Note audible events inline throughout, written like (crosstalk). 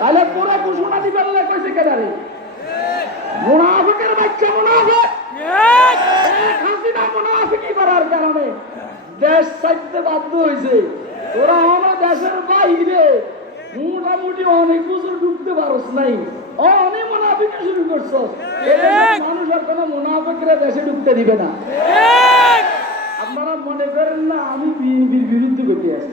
তাহলে পুরো ঘোষণা দিবেন না কইছে কেদারে মুনাফিকের বাচ্চা মুনাফিক। হাসিনা মুনাফিকি করার কারণে দেশ ছাড়তে বাধ্য হয়েছে তোরা আমার দেশের বাইরে মোটামুটি অনেক বছর ঢুকতে পারস নাই। অনেক মুনাফিকে শুরু করছ। মানুষের কোনো মুনাফিকরা দেশে ঢুকতে দিবে না। আপনারা মনে করেন না আমি বিএনপির বিরুদ্ধে করতে আছি।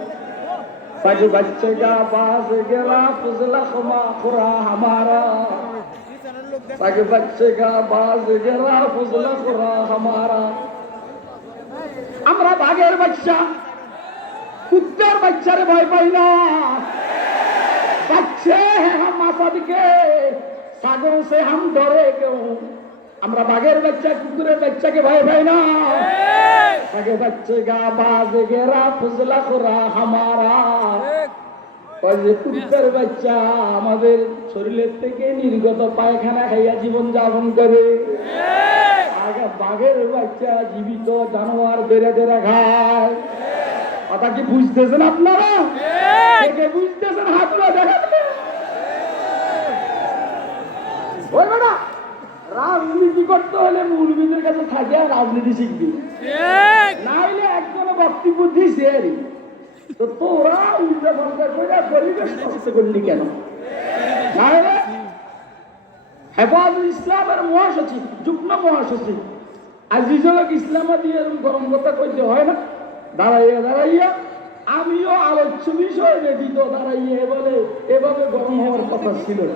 सग बच्चे का पास गिरा फुजला खमा खुरा हमारा सग बच्चे का बाज गिरा फुजला खुरा हमारा আমরা বাঘের বাচ্চা কুত্তার বাচ্চারে ভয় পাই না बच्चे हैं हम मसद के सागों से हम डरे क्यों আমরা বাঘের বাচ্চা কুকুরের বাচ্চাকে ভয় পাই না গা বাজ গেরা ফুজলা করা হামারা। ওই যে বাচ্চা আমাদের শরীরের থেকে নির্গত পায়খানা খাইয়া জীবন যাপন করে। আগে বাঘের বাচ্চা জীবিত জানোয়ার বেড়ে বেড়ে খায়। কথা কি বুঝতেছেন আপনারা? বুঝতেছেন হাতগুলো দেখাতে ওই বেটা রাজনীতি করতে হলে মৌলবীদের কাছে থাকে আর রাজনীতি শিখবি। নাইলে একজন বক্তব্য দিছে। তো তোরা উল্টা পাল্টা করে পরিবেশ নষ্ট করলি কেন? নাইলে হেফাজুল ইসলামের মহাসচিব যুগ্ম মহাসচিব আজিজুল হক ইসলামা দিয়ে এরকম গরম কথা কইতে হয় না? দাঁড়াইয়া দাঁড়াইয়া আমিও আলোচ্য বিষয় ব্যতীত দাঁড়াইয়া বলে এভাবে গরম হওয়ার কথা ছিল না।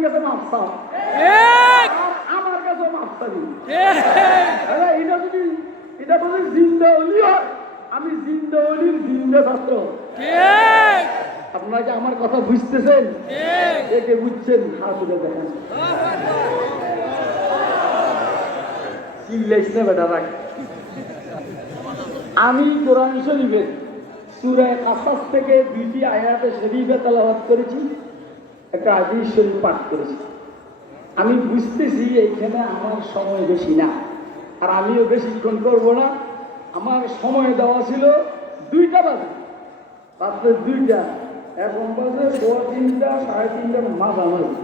ইসলাম কাছে মাপ চাও। আমার কাছে মাপ চাবি। এটা যদি এটা যদি জিন্দা অলি হয় আমি জিন্দা অলির জিন্দা ছাত্র। আপনারা কি আমার কথা বুঝতেছেন? কে কে বুঝছেন? হাত তুলে দেখেন। চিল্লাইস না বেটা রাখ। আমি কোরআন শরীফের সুরায় কাসাস থেকে দুইটি আয়াতে শরীফে তেলাওয়াত করেছি। একটা আদিস শরীফ পাঠ করেছি। আমি বুঝতেছি এইখানে আমার সময় বেশি না। আর আমিও বেশিক্ষণ করব না। আমার সময় দেওয়া ছিল দুইটা বাজে। রাত্রে দুইটা এখন বাজে সোয়া তিনটা সাড়ে তিনটা মাঝামাঝি।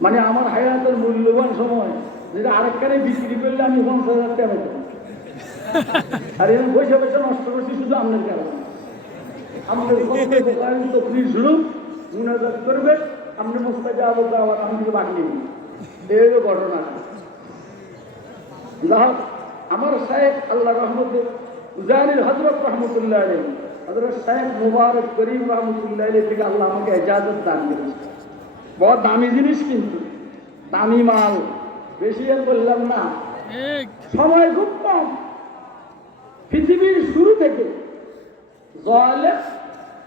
মানে আমার হায়াতের মূল্যবান সময় যেটা আরেকখানে বিক্রি করলে আমি পঞ্চাশ হাজার টাকা। (laughs) আর এখানে বসে বসে নষ্ট করছি শুধু আপনার কারণে। আমাদের তো ফ্রি শুরু মুনাজাত করবে আপনি মোস্তাজা আবু দাওয়াত আমি কিছু বাকি নেই এই ঘটনা। যাই হোক, আমার সাহেব আল্লাহ রহমত উজানির হজরত রহমতুল্লাহ আলী হজরত সাহেব মুবারক করিম রহমতুল্লাহ আলী থেকে আল্লাহ আমাকে এজাজত দান করেছে। বড় দামি জিনিস কিন্তু। দামি মাল বেশি আর বললাম না। সময় খুব কম। পৃথিবীর শুরু থেকে জলে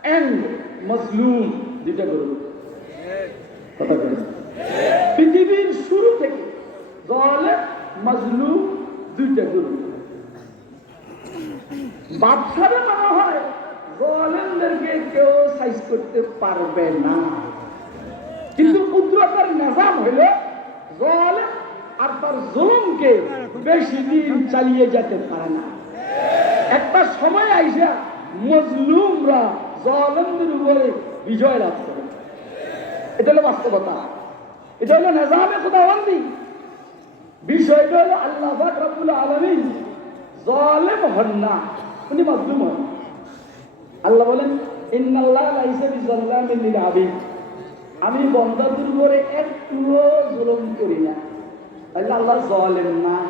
এন্ড মজলুম দুইটা কথা পৃথিবীর শুরু থেকে জলে, মজলুম দুইটা করুন বাদশারে মনে হয় জলেমদেরকে কেউ সাইজ করতে পারবে না। কিন্তু কুদরতের নিজাম হইল জলেম আর তার জুলুমকে বেশি দিন চালিয়ে যেতে পারে না। একটা সময় আইসা মজলুমরা জলেমদের উপরে বিজয় লাভ করে। এটা হলো বাস্তবতা। এটা হলো নেজামে খুদাবন্দি। বিষয়টা হলো আল্লাহ রব্বুল আলামিন জালেম হন না, উনি মজলুম হন। আল্লাহ বলেন, ইন্নাল্লাহ লাইসা বিজাল্লামিল লিল আবিদ আমি বন্দাদের উপরে একটুও জুলুম করি না। তাহলে আল্লাহ জালেম না।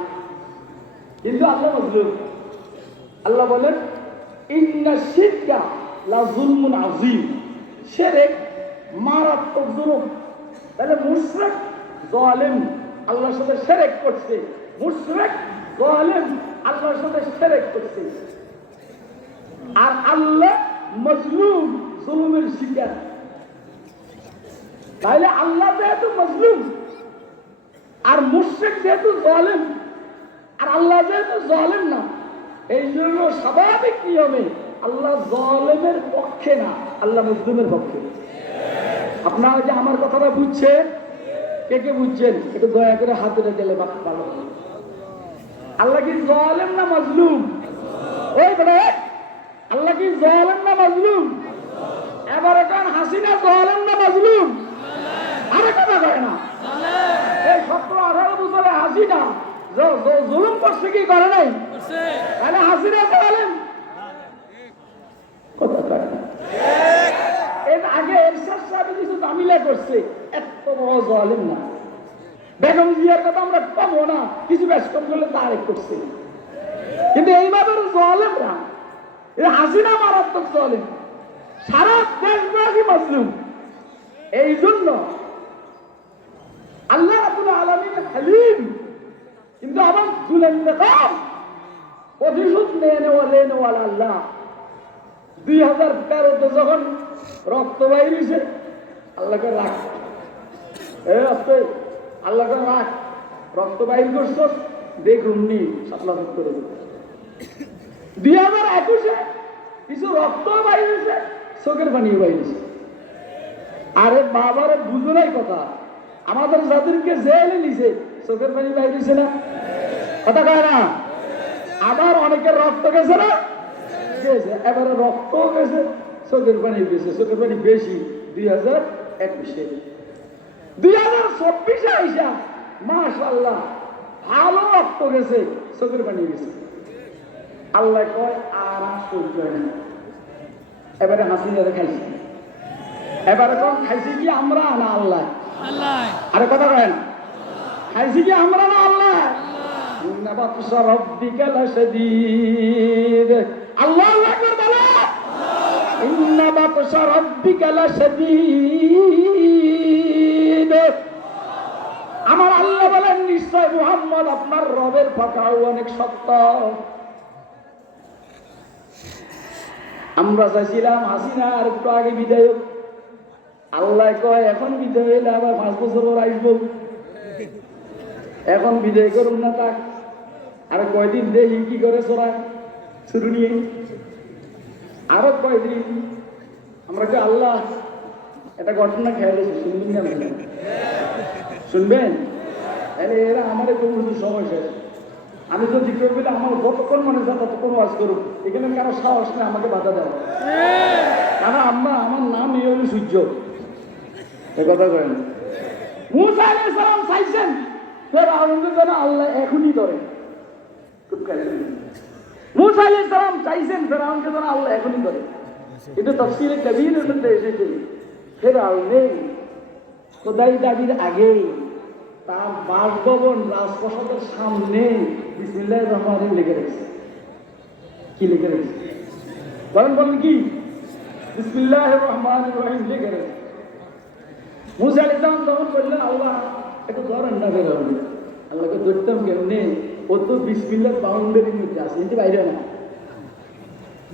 কিন্তু আল্লাহ মজলুম। আল্লাহ বলেন, ইন্না শিরকা লা জুলমুন আযীম। শিরক মারাত্মক জুলুম। তাহলে মুশরিক, জালেম আল্লাহর সাথে শিরক করছে। মুশরিক, জালেম আল্লাহর সাথে শিরক করছে। আর আল্লাহ মজলুম, জুলুমের শিকার। তাহলে আল্লাহ যেহেতু মজলুম, আর মুশরিক যেহেতু জালেম, আর আল্লাহ যেহেতু জালেম না, এই জন্য স্বাভাবিক নিয়মে আল্লাহ জালেমের পক্ষে না, আল্লাহ মজলুমের পক্ষে। আপনারা যে আমার কথাটা বুঝছেন, কে কে বুঝছেন? একটু দয়া করে হাতে গেলে ভালো আল্লাহ কি জালেম না মজলুম? ওই বলে, আল্লাহ কি জালেম না মজলুম? এবার এখন হাসিনা জালেম না মজলুম? আরে কথা কয় না। এই সতেরো, আঠারো বছরে হাসিনা জুলুম করছে কি করে নাই? তাহলে হাসিনা জালেম কথা কয় না এর আগে এরশাদ সাহেব তামিলা করছে এত বড় জালেম না। বেগম জিয়ার কথা আমরা পাবো না, কিছু কম করলে তারেক করছে। কিন্তু এইভাবে জালেম না। এটা হাসিনা মারাত্মক জালেম। সারা দেশবাসী মাসলুম। এই জন্য আল্লাহ রাবুল আলমিন হালিম। কিন্তু আবার তুলেন দেখম প্রতিশোধ নিয়ে নেওয়া, লে নেওয়াল আল্লাহ দুই হাজার তেরোতে যখন রক্ত বাইরেছে আল্লাহকে রাখ। এ আল্লাহকে রাখ। রক্ত বাইর করছ দেখুন নি সাপলা করে দেবো। দুই হাজার একুশে কিছু রক্ত বাইরেছে চোখের পানি বাইরেছে আরে বাবারে, বুঝো নাই কথা। আমাদের যাদেরকে জেলে নিছে, চোখের পানি বাইরেছে না? কথা কয় না? আবার অনেকের রক্ত গেছে না? এবারে রক্ত গেছে, চোখের পানি গেছে। চোখের পানি বেশি, দুই হাজার একুশে দুই হাজার চব্বিশে আইসা মাশাল্লাহ ভালো রক্ত গেছে চোখের পানি গেছে। আল্লাহ কয় আর না এবারে হাসি দাদা খাইছি এবারে কম খাইছি কি আমরা না আল্লাহ? আরে কথা কয় না খাইছি কি আমরা না আল্লাহ? আল্লাহ আল্লাহ إن بطش ربك لشديد আমার আল্লাহ বলেন নিশ্চয় মুহাম্মদ আপনার রবের পাকড়াও অনেক শক্ত আমরা চাইছিলাম হাসিনা আর একটু আগে বিদায় হোক। আল্লাহ কয় এখন বিদায় হইলে আবার পাঁচ বছর পর আসবো এখন বিদায় করুন না তাক আর কয়দিন দেখি কি করে চড়ায় শুরু নিয়ে আরও কয়দিন আমরা কি আল্লাহ, এটা ঘটনা খেয়াল শুনবেন না শুনবেন? তাহলে এরা আমার কোনো সময় শেষ। আমি তো জিজ্ঞেস করলে আমার যতক্ষণ মনে হয়? ততক্ষণ ওয়াজ করুক। এখানে কারও সাহস নেই, আমাকে বাধা দেওয়া কারণ আম্মা, আমার নাম এই হলো সূর্য। এ কথা করেন মুসা আলাইহিস সালাম চাইছেন ফের আনন্দ যেন আল্লাহ এখনই ধরে খুব। মুসা আলাইহিস সালাম চাইছেন ফেরাউনকে যেন আল্লাহ এখনই ধরে কিন্তু তফসিলে কবিরের মধ্যে এসেছে, ফেরাউনে খোদাই দাবির আগে তার বাসভবন রাজপ্রসাদের সামনে বিসমিল্লাহ রহমান লিখে রেখেছে। কি লিখে রেখেছে? বলেন বলেন কি? বিসমিল্লাহ রহমান রহিম লিখে রেখেছে। মুসা আলী ইসলাম তখন বললেন, আল্লাহ, একটু ধরেন না ফেরাউন আল্লাহকে ধরতাম কেমনে? ও তো বিসমিল্লার বাউন্ডারির মধ্যে আছে এটি বাইরে না।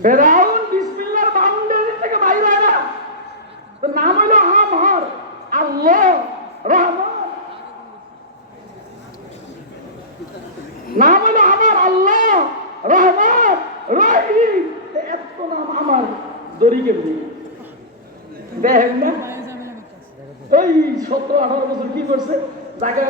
ফেরাউন বিসমিল্লার বাউন্ডারি থেকে বাইরে না। তো নাম হলো আমার আল্লাহ, রহমান। নাম হলো আমার আল্লাহ, রহমান, রহিম। এত নাম আমার, দড়ি কেমনি? দেখেন না? ওই সতেরো আঠারো বছর কি করছে? জায়গায়